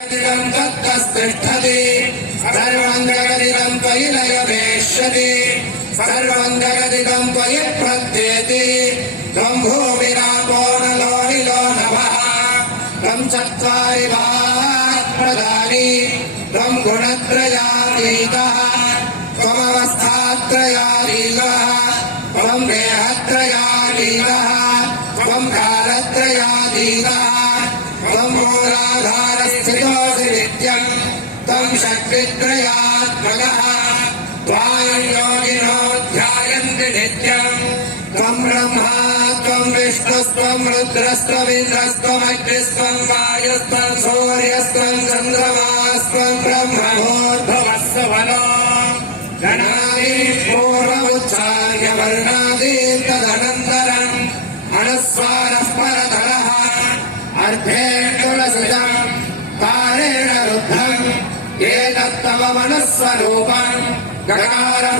तत्तस्तिष्ठति सर्वं जगदिदं त्वयि लयवेश्यति सर्वं जगदिदं त्वयि प्रत्येति त्वं भूमिरापो नलो निलो नभः त्वं चत्वारि प्रदानि त्वं गुणत्रयातीतः त्वमवस्थात्रयातीतः त्वं देहत्रयातीतः त्वं कालत्रयातीतः त्वं मूलाधारस्थितोऽसि नित्यं त्वं शक्तित्रयात्मकः त्वां योगिनो ध्यायन्ति नित्यं त्वं ब्रह्मा त्वं विष्णुस्त्वं रुद्रस्त्वमिन्द्रस्त्वमग्निस्त्वं वायुस्त्वं सूर्यस्त्वं चन्द्रमास्त्वं ब्रह्मभूर्भुवस्सुवनो गणादीन् पूर्वमुच्चार्य वर्णादीन् तदनन्तरम् अनुस्वारः परतरः अर्धेऽर्जुनसृजम् कारेण रुद्धम् एतत्तव मनःस्वरूपम् गकारः